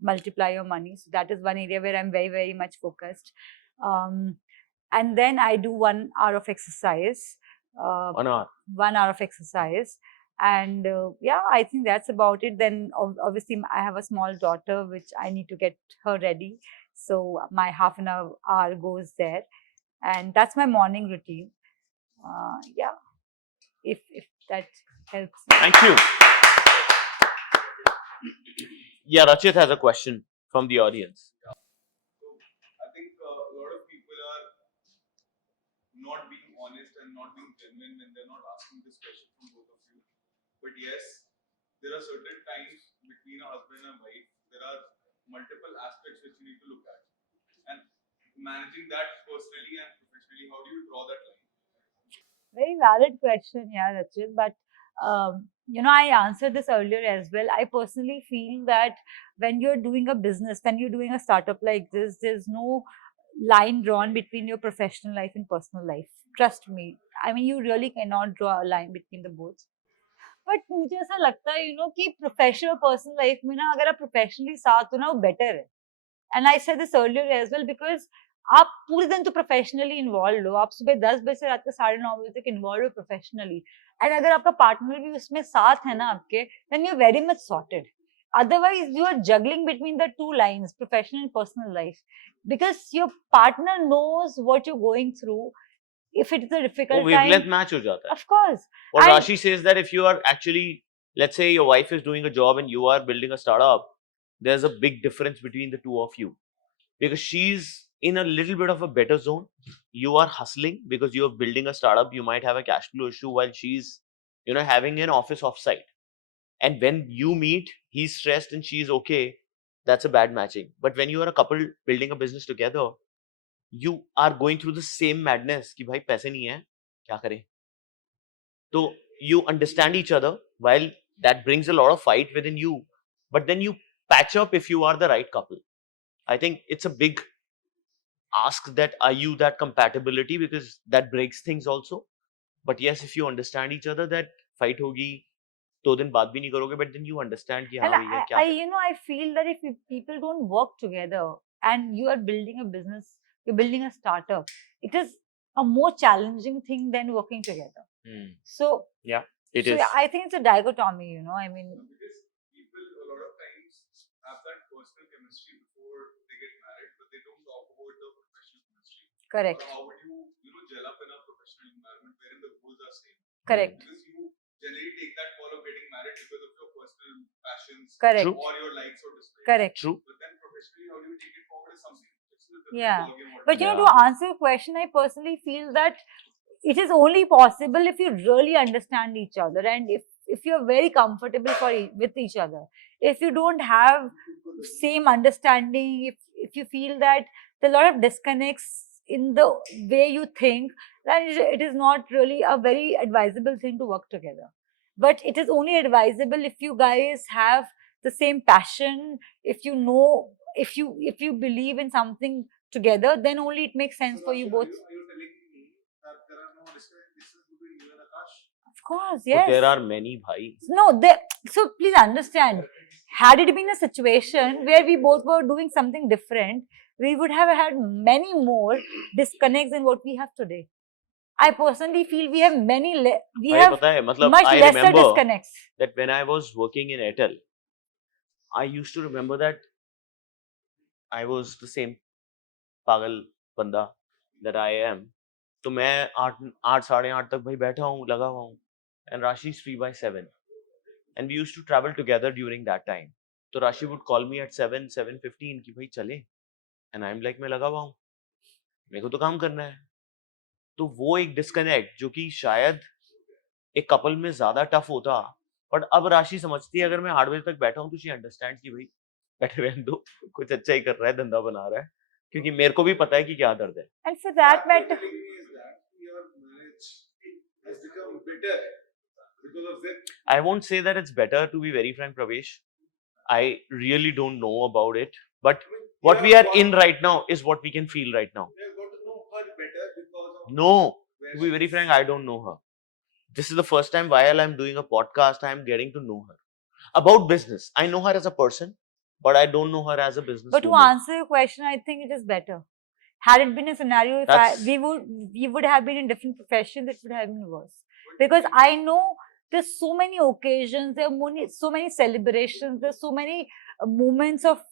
multiply your money. So that is one area where I'm very, very much focused. And then I do 1 hour of exercise. 1 hour. 1 hour of exercise. And yeah, I think that's about it. Then obviously I have a small daughter which I need to get her ready. So my half an hour goes there. And that's my morning routine. Yeah, if that helps. Thank you. Yeah, Rachit has a question from the audience. So I think a lot of people are not being honest and not being genuine when they're not asking this question from both of you. But yes, there are certain times between a husband and wife, there are multiple aspects which you need to look at. And managing that personally and professionally, how do you draw that line? Very valid question, yeah, Rachit. But I answered this earlier as well. I personally feel that when you're doing a business, when you're doing a startup like this, there's no line drawn between your professional life and personal life. Trust me. I mean, you really cannot draw a line between the both. But मुझे ऐसा लगता है कि professional और personal life में ना अगर आप प्रोफेशनली साथ हो ना वो बेटर है and I said this earlier as well because आप पूरे दिन तो प्रोफेशनली इन्वॉल्व हो आप सुबह 10 बजे से रात के 9:30 बजे तक इन्वॉल्व हो प्रोफेशनली एंड अगर आपका पार्टनर भी उसमें साथ है ना आपके then you very much sorted otherwise you are juggling between the two lines professional and personal life because your partner knows what you're going through if it is a वो difficult wavelength time match हो जाता है. of course What And- Rashi says that if you are actually, let's say your wife is doing a job and you are building a startup, there's a big difference between the two of you. Because she's in a little bit of a better zone. You are hustling because you're building a startup. You might have a cash flow issue while she's, having an office offsite. And when you meet, he's stressed and she's okay. That's a bad matching. But when you are a couple building a business together, you are going through the same madness कि भाई पैसे नहीं है क्या करें. So you understand each other while that brings a lot of fight within you, but then you patch up if you are the right couple. I think it's a big ask that are you that compatibility because that breaks things also. But yes, if you understand each other that fight होगी 2 दिन बाद भी नहीं करोगे, but then you understand कि हाँ And भैया क्या करें. I feel that if people don't work together and you are building a business, you're building a startup, it is a more challenging thing than working together. So It is. I think it's a dichotomy, I mean, Because people a lot of times have that personal chemistry before they get married, but they don't talk about the professional chemistry. correct, Or how would you, gel up in a professional environment wherein the goals are same? correct, Because you generally take that call of getting married because of your personal passions correct, True. or your likes or dislikes. correct. True. But then professionally, how do you take it forward as something? It's a different Yeah. ballgame altogether. But Yeah. to answer your question, I personally feel that it is only possible if you really understand each other and if you're very comfortable with each other. If you don't have same understanding, if you feel that there are a lot of disconnects in the way you think, then it is not really a very advisable thing to work together. But it is only advisable if you guys have the same passion, if you know, if you believe in something together, then only it makes sense So, for you Rashi, both. Are you telling me that there are no differences between you and Akash? Of course, But yes. there are many bhai. No, so please understand, had it been a situation where we both were doing something different, we would have had many more disconnects than what we have today. I personally feel we have we भाई have पता है मतलब much I lesser remember disconnects. that when I was working in Airtel, I used to remember that I was the same pagal banda that I am. तो मैं 8 साढ़े 8 तक भाई बैठा हूँ, लगा हुआ हूँ, and Rashi is free by 7, and we used to travel together during that time. तो Rashi would call me at 7:15 कि भाई चले, and I'm like मैं लगा हुआ हूँ, मेरे को तो काम करना है. तो वो एक डिस्कनेक्ट जो कि शायद एक कपल में ज्यादा टफ होता, बट अब राशि समझती है अगर मैं 8 बजे तक बैठा हूँ तो शी अंडरस्टैंड कि भाई बैठे रहने दो, कुछ अच्छा ही कर रहा है, धंधा बना रहा है, क्योंकि मेरे को भी पता है कि क्या दर्द है. And for that What you're matter, telling me is that your marriage has become bitter because of this. I won't say that it's better, to be very frank, Pravesh. I really don't know about it, but I mean, what you we have are got, in right now is what we can feel right now. you have got to know her better because of No, where to be she very is. frank, I don't know her. This is the first time while I'm doing a podcast, I'm getting to know her. About business, I know her as a person, but I don't know her as a but to businesswoman. answer your question, I think it is better. Had it been a scenario, if That's- we would have been in different professions, it would have been worse. Because I know there's so many occasions, there are so many celebrations, there's so many moments of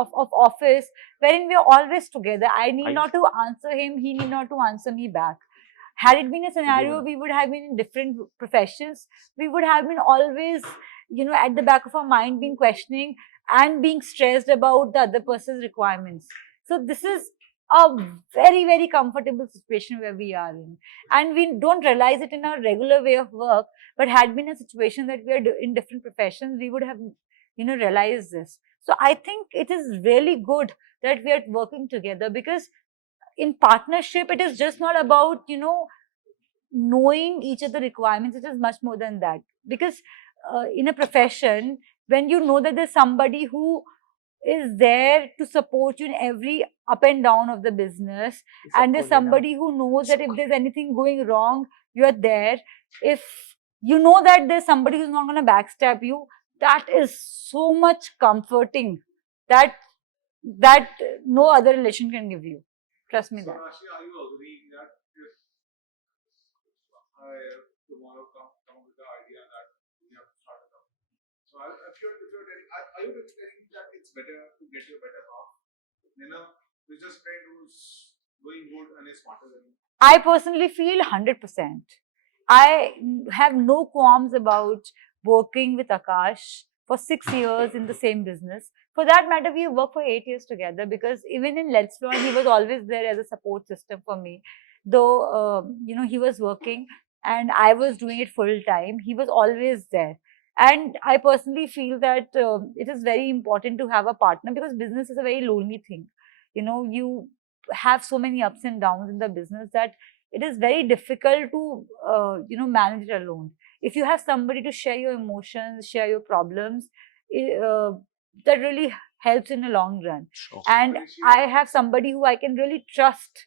of office wherein we are always together. I need not to answer him, he need not to answer me back. Had it been a scenario, we would have been in different professions, we would have been always, at the back of our mind, been questioning and being stressed about the other person's requirements. So this is a very, very comfortable situation where we are in. And we don't realize it in our regular way of work, but had been a situation that we are in different professions, we would have, realized this. So I think it is really good that we are working together, because in partnership, it is just not about, knowing each other requirements. It is much more than that. Because in a profession, when you know that there's somebody who is there to support you in every up and down of the business, and there's somebody who knows that if there's anything going wrong, you're there. If you know that there's somebody who's not going to backstab you, that is so much comforting that no other relation can give you. Trust me So, that. Rashi, are you agreeing that if I tomorrow come with the idea that we have to start a company? So, if you're telling, are you really telling that it's better to get your better half than a business friend who's doing good and is smarter than you? I personally feel 100%. I have no qualms about working with Akash for 6 years in the same business. For that matter, we worked for 8 years together, because even in Let's Learn, he was always there as a support system for me. Though, he was working and I was doing it full time, he was always there. And I personally feel that it is very important to have a partner, because business is a very lonely thing. You have so many ups and downs in the business that it is very difficult to manage it alone. If you have somebody to share your emotions, share your problems, that really helps in the long run. Sure. And I have somebody who I can really trust,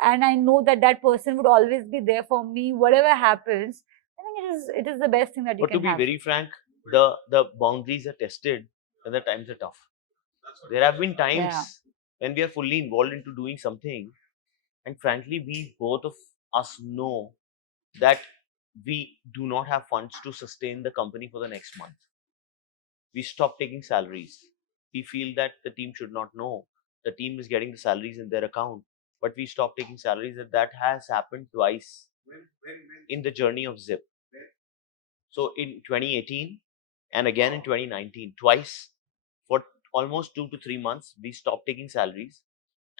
and I know that that person would always be there for me whatever happens. I think it is the best thing that you But to can be have. very frank, the boundaries are tested when the times are tough. There have been times when we are fully involved into doing something, and frankly, we both of us know that we do not have funds to sustain the company for the next month. We stop taking salaries. We feel that the team should not know. The team is getting the salaries in their account, but we stop taking salaries. And that has happened twice When in the journey of Zip. So in 2018 and again in 2019, twice for almost 2 to 3 months, we stopped taking salaries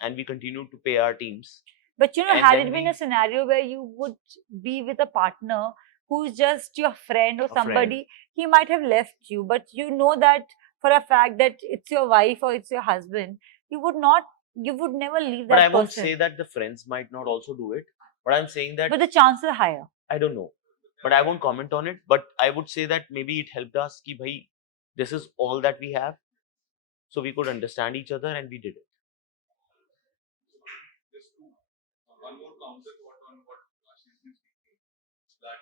and we continued to pay our teams. But And had then it been we- a scenario where you would be with a partner who's just your friend or A friend. somebody, he might have left you, but you know that for a fact that it's your wife or it's your husband, you would never leave But that I person. won't say that the friends might not also do it. But I'm saying that But the chances are higher. I don't know. But I won't comment on it. But I would say that maybe it helped us ki bhai, this is all that we have. So we could understand each other and we did it. Just one more counter thought on what Rashi has been speaking, that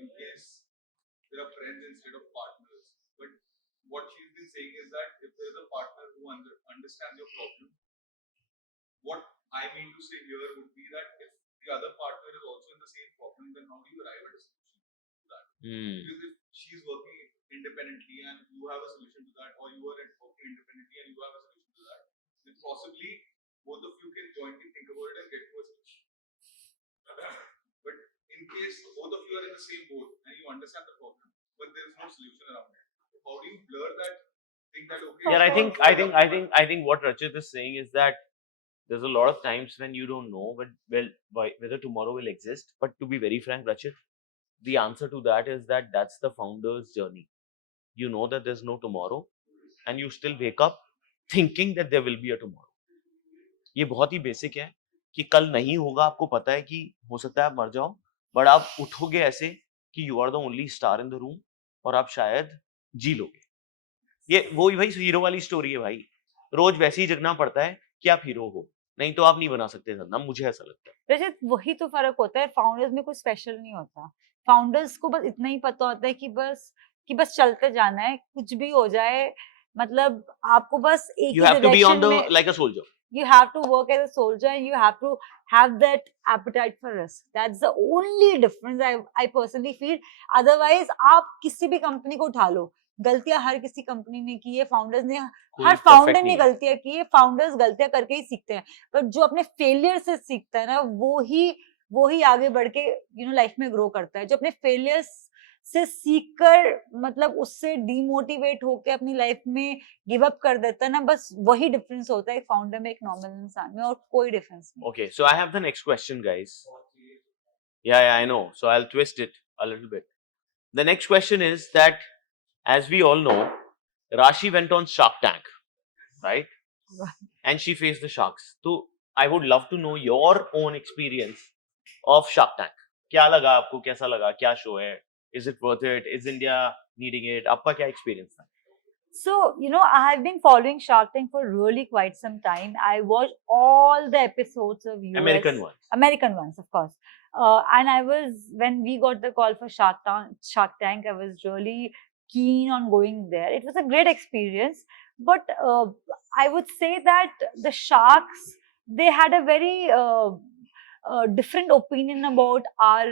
in case there are friends instead of partners, but what she's been saying is that if there is a partner who understands your problem, what I mean to say here would be that if the other partner is also in the same problem, then how do you arrive at a solution to that? Because if she's working independently and you have a solution to that, or you are working independently and you have a solution to that, then possibly both of you can jointly think about it and get to a solution. But in case both of you are in the same boat and you understand the problem, but there is no solution around it, how do you blur that? Think that okay. Yeah, it's not good enough, I think what Rachit is saying is that there's a lot of times when you don't know whether tomorrow will exist. But to be very frank, Rachit, the answer to that is that that's the founder's journey. You know that there's no tomorrow, and you still wake up thinking that there will be a tomorrow. ये बहुत ही basic है कि कल नहीं होगा, आपको पता है कि हो सकता है आप मर जाओ, बट आप उठोगे ऐसे कि you are the only star in the room और आप शायद जी लोगे. ये वही भाई हीरो वाली स्टोरी है भाई. रोज वैसे ही जगना पड़ता है कि आप हीरो हो, नहीं तो आप नहीं बना सकते सदना. मुझे ऐसा लगता है. रजत, वही तो फर्क होता है. फाउंडर्स में कुछ स्पेशल नहीं होता. फाउंडर्स को बस इतना ही पता होता है कि बस चलते जाना है, कुछ भी हो जाए. मतलब आपको बस एक You he have to be on direction the में, like a soldier. you have to work as a soldier and you have to have that appetite for risk. That's the only difference I personally feel. Otherwise आप किसी भी company को उठा लो, गलतियां हर किसी company ने की है. फाउंडर्स ने, कोई हर perfect फाउंडर ने नहीं है. गलतियां की है. फाउंडर्स गलतियां करके ही सीखते हैं, पर जो अपने फेलियर से सीखता है ना, वो ही आगे बढ़ के लाइफ में ग्रो करता है. जो अपने फेलियर्स से सीखकर मतलब उससे डीमोटिवेट होकर अपनी लाइफ में गिव अप कर देता है ना, बस वही डिफरेंस होता है एक फाउंडर में, एक नॉर्मल इंसान में, और कोई डिफरेंस नहीं. Okay, so I have the next question, guys. Yeah, I know. So I'll twist it a little bit. The next question is that, as we all know, Rashi went on Shark Tank, right? And she faced the sharks. So I would love to know your own experience of Shark Tank. क्या लगा आपको, कैसा लगा, क्या show है? Is it worth it? Is India needing it? आपका क्या experience था? So, I have been following Shark Tank for really quite some time. I watched all the episodes of US. American ones, of course. And when we got the call for Shark Tank, I was really keen on going there. It was a great experience. But I would say that the Sharks, they had a very different opinion about our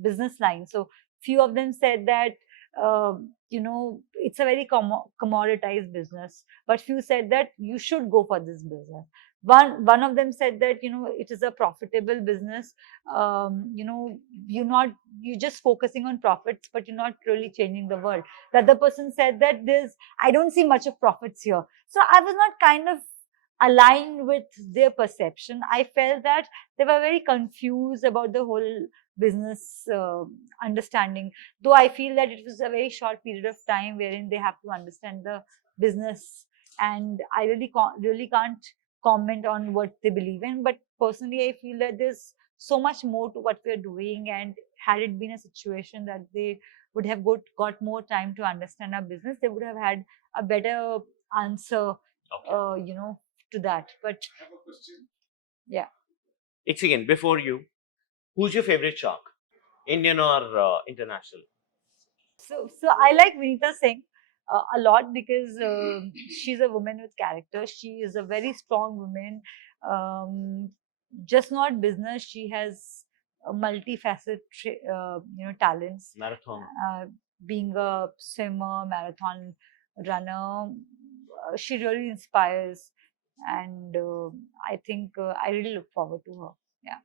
business line. So few of them said that it's a very commoditized business, but few said that you should go for this business. One of them said that it is a profitable business. You're just focusing on profits, but you're not really changing the world. The other person said that I don't see much of profits here. So I was not kind of aligned with their perception. I felt that they were very confused about the whole business understanding, though I feel that it was a very short period of time wherein they have to understand the business, and I really can't comment on what they believe in. But personally, I feel that there's so much more to what we're doing, and had it been a situation that they would have got more time to understand our business, they would have had a better answer, to that. But I have a question. yeah. एक second before you, who's your favorite shark, Indian or international? So I like Vinita Singh a lot because she's a woman with character. She is a very strong woman. Just not business. She has a multifaceted, talents. Marathon. Being a swimmer, marathon runner, she really inspires, and I think I really look forward to her. Yeah.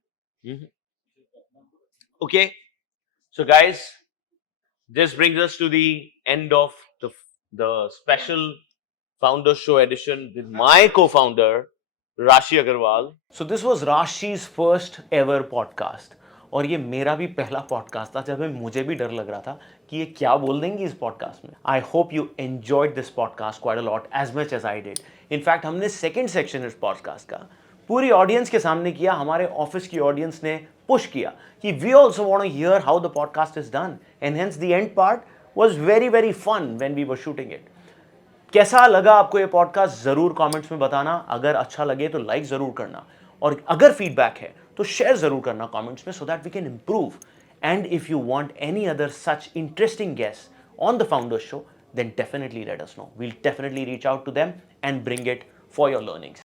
Mm-hmm. Okay, so guys, this brings us to the end of the special Founder Show edition with my co-founder Rashi Agarwal. So this was Rashi's first ever podcast. और ये मेरा भी पहला podcast था जब मुझे भी डर लग रहा था कि ये क्या बोल देंगे इस पॉडकास्ट में. I hope you enjoyed this podcast quite a lot as much as I did. In fact हमने सेकंड सेक्शन इस पॉडकास्ट का पूरी ऑडियंस के सामने किया. हमारे ऑफिस की ऑडियंस ने पुश किया कि we also want to hear how the podcast is done, and hence the end part was very very fun when we were shooting it. कैसा लगा आपको ये पॉडकास्ट ज़रूर कमेंट्स में बताना. अगर अच्छा लगे तो लाइक ज़रूर करना, और अगर फीडबैक है तो शेयर ज़रूर करना कमेंट्स में, so that we can improve. And if you want any other such interesting guest on the founders show, then definitely let us know. We'll definitely reach out to them and bring it for your learnings.